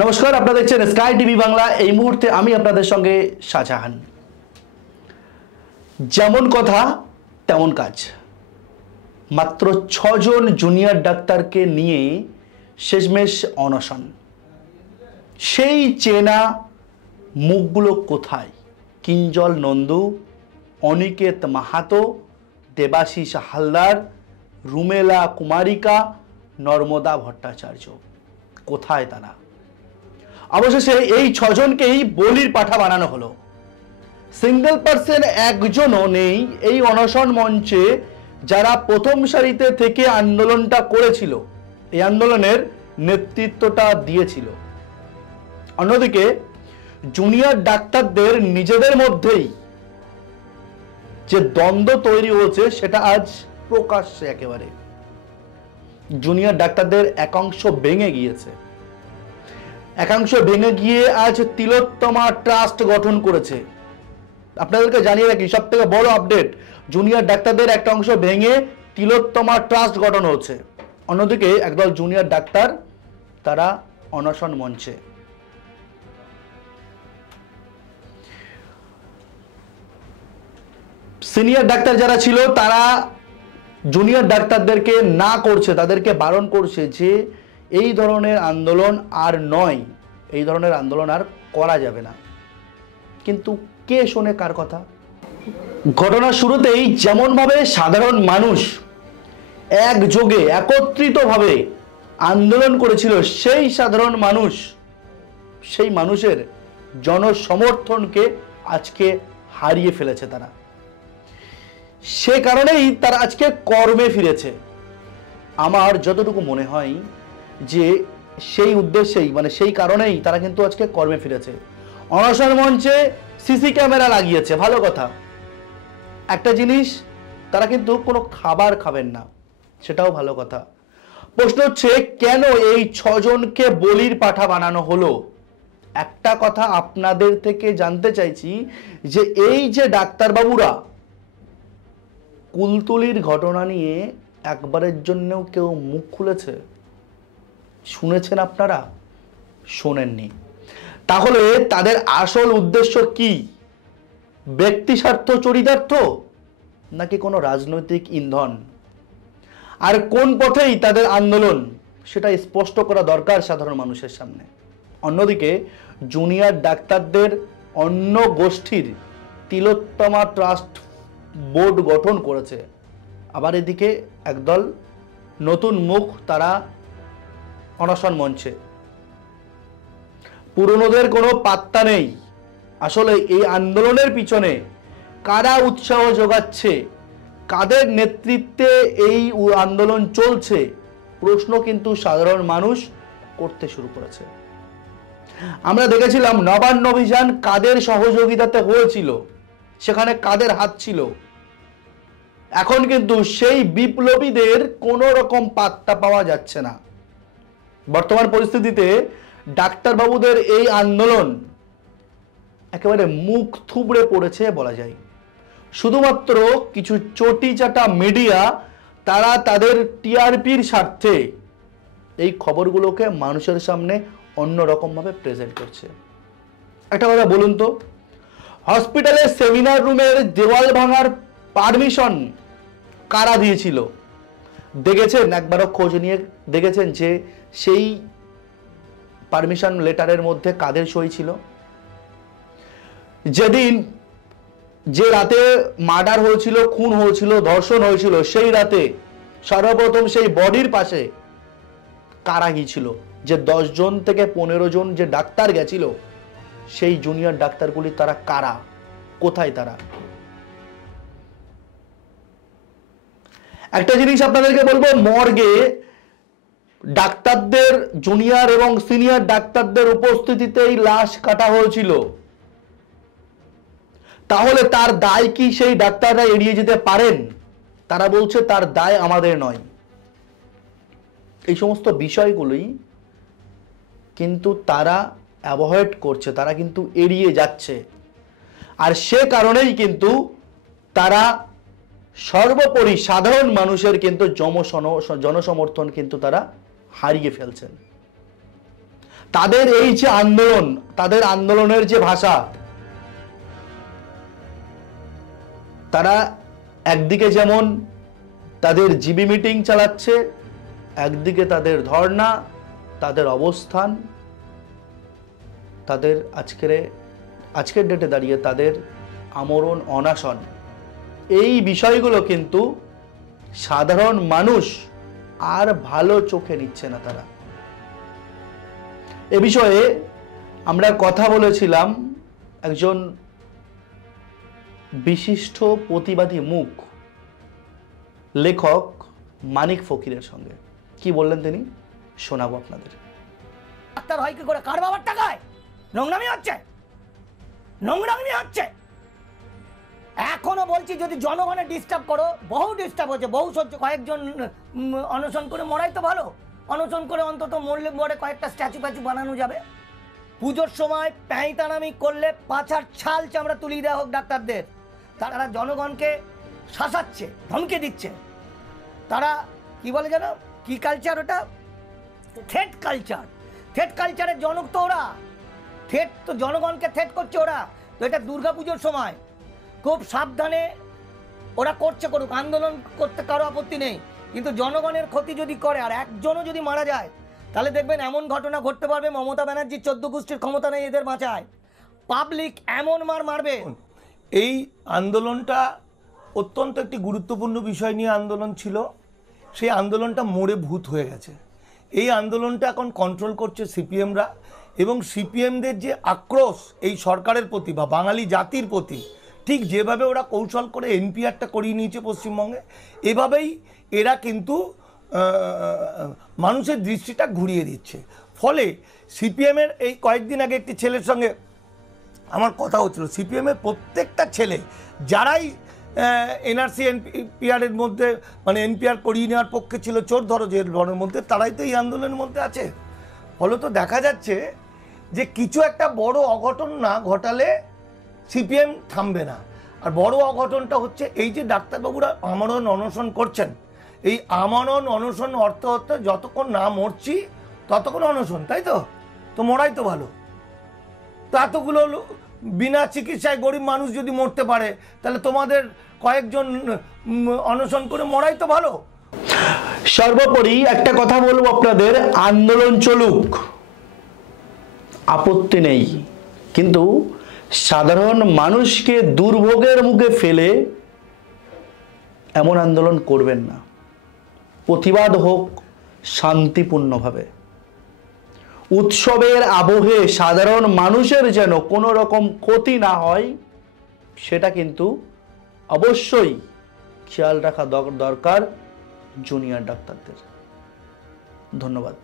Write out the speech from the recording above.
নমস্কার, আপনারা দেখছেন স্কাই টিভি বাংলা। এই মুহূর্তে আমি আপনাদের সঙ্গে শাহজাহান। যেমন কথা তেমন কাজ। মাত্র 6 জন জুনিয়র ডাক্তারকে নিয়ে শেষমেশ অনশন। সেই চেনা মুখগুলো কোথায়? কিঞ্জল নন্দু, অনিকেত মাহাতো, দেবাশিস হালদার, রুমেলা কুমারিকা, নর্মদা ভট্টাচার্য, কোথায় তারা? অবশেষে এই 6 জনকেই বলির পাঠা বানানো হলো। সিঙ্গেল পার্সন একজনও নেই এই অনশন মঞ্চে, যারা প্রথম সারিতে থেকে আন্দোলনটা করেছিল, এই আন্দোলনের নেতৃত্বটা দিয়েছিল। অন্যদিকে জুনিয়র ডাক্তারদের নিজেদের মধ্যেই যে দ্বন্দ্ব তৈরি হয়েছে সেটা আজ প্রকাশ্যে একেবারে। জুনিয়র ডাক্তারদের একাংশ ভেঙে গিয়েছে, একাংশ ভেঙে গিয়ে আজ তিলোত্তমা ট্রাস্ট গঠন করেছে। আপনাদেরকে জানিয়ে রাখি, সব থেকে বড় আপডেট, জুনিয়র ডাক্তারদের একটা অংশ ভেঙে তিলোত্তমা ট্রাস্ট গঠন হচ্ছে। অন্যদিকে একদল জুনিয়র ডাক্তার তারা অনশন মঞ্চে। সিনিয়র ডাক্তার যারা ছিল তারা জুনিয়র ডাক্তারদেরকে না করছে, তাদেরকে বারণ করছে যে এই ধরনের আন্দোলন আর নয়, এই ধরনের আন্দোলন আর করা যাবে না। কিন্তু কে শোনে কার কথা? ঘটনার শুরুতেই যেমনভাবে সাধারণ মানুষ একযোগে একত্রিতভাবে আন্দোলন করেছিল, সেই সাধারণ মানুষ, সেই মানুষের জনসমর্থনকে আজকে হারিয়ে ফেলেছে তারা। সে কারণেই তারা আজকে কর্মে ফিরেছে। আমার যতটুকু মনে হয় যে সেই উদ্দেশ্যেই, মানে সেই কারণেই তারা কিন্তু আজকে কর্মে ফিরেছে। অনশন মঞ্চে সিসি ক্যামেরা লাগিয়েছে, ভালো কথা। একটা জিনিস, তারা কিন্তু কোনো খাবার খাবেন না, সেটাও ভালো কথা। প্রশ্ন হচ্ছে কেন এই 6 জনকে বলির পাঠা বানানো হলো? একটা কথা আপনাদের থেকে জানতে চাইছি যে এই যে ডাক্তারবাবুরা কুলতলির ঘটনা নিয়ে একবারের জন্যও কেউ মুখ খুলেছে? শুনেছেন আপনারা? শোনেননি। তাহলে তাদের আসল উদ্দেশ্য কি? ব্যক্তি স্বার্থ চরিতার্থ, নাকি কোনো রাজনৈতিক ইন্ধন? আর কোন পথেই তাদের আন্দোলন, সেটা স্পষ্ট করা দরকার সাধারণ মানুষের সামনে। অন্যদিকে জুনিয়র ডাক্তারদের অন্য গোষ্ঠীর তিলোত্তমা ট্রাস্ট বোর্ড গঠন করেছে। আবার এদিকে একদল নতুন মুখ, তারা অনশন মঞ্চে। পুরনোদের কোনো পাত্তা নেই। আসলে এই আন্দোলনের পিছনে কারা উৎসাহ যোগাচ্ছে, কাদের নেতৃত্বে এই আন্দোলন চলছে, প্রশ্ন কিন্তু সাধারণ মানুষ করতে শুরু করেছে। আমরা দেখেছিলাম নবান্ন অভিযান কাদের সহযোগিতাতে হয়েছিল, সেখানে কাদের হাত ছিল। এখন কিন্তু সেই বিপ্লবীদের কোনো রকম পাত্তা পাওয়া যাচ্ছে না। বর্তমান পরিস্থিতিতে ডাক্তারবাবুদের এই আন্দোলন একেবারে মুখ থুবড়ে পড়েছে বলা যায়। শুধুমাত্র কিছু চটি চাটা মিডিয়া, তারা তাদের টিআরপির স্বার্থে এই খবরগুলোকে মানুষের সামনে অন্যরকমভাবে প্রেজেন্ট করছে। একটা কথা বলুন তো, হসপিটালের সেমিনার রুমের দেওয়াল ভাঙার পারমিশন কারা দিয়েছিল? দেখেছেন? একবারও খোঁজ নিয়ে দেখেছেন যে সেই পারমিশন লেটারের মধ্যে কাদের সই ছিল? যেদিন, যে রাতে মার্ডার হয়েছিল, খুন হয়েছিল, ধর্ষণ হয়েছিল, সেই রাতে সর্বপ্রথম সেই বডির পাশে কারা গিয়েছিল? যে 10 জন থেকে 15 জন যে ডাক্তার গেছিল, সেই জুনিয়র ডাক্তারগুলি তারা কারা? কোথায় তারা? একটা জিনিস আপনাদেরকে বলবো, মর্গে ডাক্তারদের, জুনিয়র এবং সিনিয়র ডাক্তারদের উপস্থিতিতেই লাশ কাটা হয়েছিল। তাহলে তার দায় কি সেই ডাক্তাররা এড়িয়ে যেতে পারেন? তারা বলছে তার দায় আমাদের নয়। এই সমস্ত বিষয়গুলোই কিন্তু তারা অ্যাভয়েড করছে, তারা কিন্তু এড়িয়ে যাচ্ছে। আর সে কারণেই কিন্তু তারা সর্বোপরি সাধারণ মানুষের কিন্তু জনসমর্থন কিন্তু তারা হারিয়ে ফেলছেন। তাদের এই যে আন্দোলন, তাদের আন্দোলনের যে ভাষা, তারা একদিকে যেমন তাদের জিবি মিটিং চালাচ্ছে, একদিকে তাদের ধর্ণা, তাদের অবস্থান, তাদের আজকের ডেটে দাঁড়িয়ে তাদের আমরণ অনশন, এই বিষয়গুলো কিন্তু সাধারণ মানুষ আর ভালো চোখে নিচ্ছে না। তারা এ বিষয়ে আমরা কথা বলেছিলাম একজন বিশিষ্ট প্রতিবাদী মুখ লেখক মানিক ফকিরের সঙ্গে। কি বললেন তিনি শোনাবো আপনাদের। ডাক্তার হয় কি করে? কার বাবার টাকায় নোংরামি হচ্ছে, নোংরামি হচ্ছে। এখনো বলছি, যদি জনগণের ডিস্টার্ব করো, বহু ডিস্টার্ব হচ্ছে, বহু সহ্য। কয়েকজন অনশন করে মরাই তো ভালো, অনশন করে অন্তত মরলে মরে কয়েকটা স্ট্যাচু প্যাচু বানানো যাবে। পুজোর সময় প্যাঁইতানামি করলে পাছার ছাল চামড়া তুলিয়ে দেওয়া হোক ডাক্তারদের। তারা জনগণকে শাসাচ্ছে, ধমকে দিচ্ছে। তারা কি বলে জানো, কি কালচার ওটা? Threat culture. থ্রেট কালচারের জনক তো ওরা, থ্রেট তো জনগণকে থ্রেট করছে ওরা। তো এটা দুর্গাপুজোর সময় খুব সাবধানে ওরা করছে, করুক, আন্দোলন করতে কারো আপত্তি নেই, কিন্তু জনগণের ক্ষতি যদি করে আর একজনও যদি মারা যায়, তাহলে দেখবেন এমন ঘটনা ঘটতে পারবে। মমতা ব্যানার্জির 14 গোষ্ঠীর ক্ষমতা নেই এদের বাঁচায়, পাবলিক এমন মারবে। এই আন্দোলনটা অত্যন্ত একটি গুরুত্বপূর্ণ বিষয় নিয়ে আন্দোলন ছিল। সেই আন্দোলনটা মোড়ে ভূত হয়ে গেছে। এই আন্দোলনটা এখন কন্ট্রোল করছে সিপিএমরা, এবং সিপিএমদের যে আক্রোশ এই সরকারের প্রতি বা বাঙালি জাতির প্রতি, ঠিক যেভাবে ওরা কৌশল করে এনপিআরটা করিয়ে নিয়েছে পশ্চিমবঙ্গে, এভাবেই এরা কিন্তু মানুষের দৃষ্টিটা ঘুরিয়ে দিচ্ছে। ফলে সিপিএমের এই কয়েকদিন আগে একটি ছেলের সঙ্গে আমার কথা হচ্ছিল, সিপিএমের প্রত্যেকটা ছেলে যারাই এনআরসি এনপিআরের মধ্যে মানে এনপিআর করিয়ে নেওয়ার পক্ষে ছিল, চোর ধরো জেলের মধ্যে, তারাই তো এই আন্দোলনের মধ্যে আছে। ফলত দেখা যাচ্ছে যে কিছু একটা বড় অঘটন না ঘটালে সিপিএম থামবে না। আর বড় অঘটনটা হচ্ছে এই যে ডাক্তারবাবুরা আমরণ অনশন করছেন, এই আমরণ অনশন অর্থ হচ্ছে যতক্ষণ না মরছি ততক্ষণ অনশন, তাই তো? তো মরাই তো ভালো। তো এতগুলো বিনা চিকিৎসায় গরিব মানুষ যদি মরতে পারে, তাহলে তোমাদের কয়েকজন অনশন করে মরাই তো ভালো। সর্বোপরি একটা কথা বলবো আপনাদের, আন্দোলন চলুক, আপত্তি নেই, কিন্তু সাধারণ মানুষকে দুর্ভোগের মুখে ফেলে এমন আন্দোলন করবেন না। প্রতিবাদ হোক শান্তিপূর্ণভাবে, উৎসবের আবহে সাধারণ মানুষের যেন কোনো রকম ক্ষতি না হয়, সেটা কিন্তু অবশ্যই খেয়াল রাখা দরকার জুনিয়র ডাক্তারদের। ধন্যবাদ।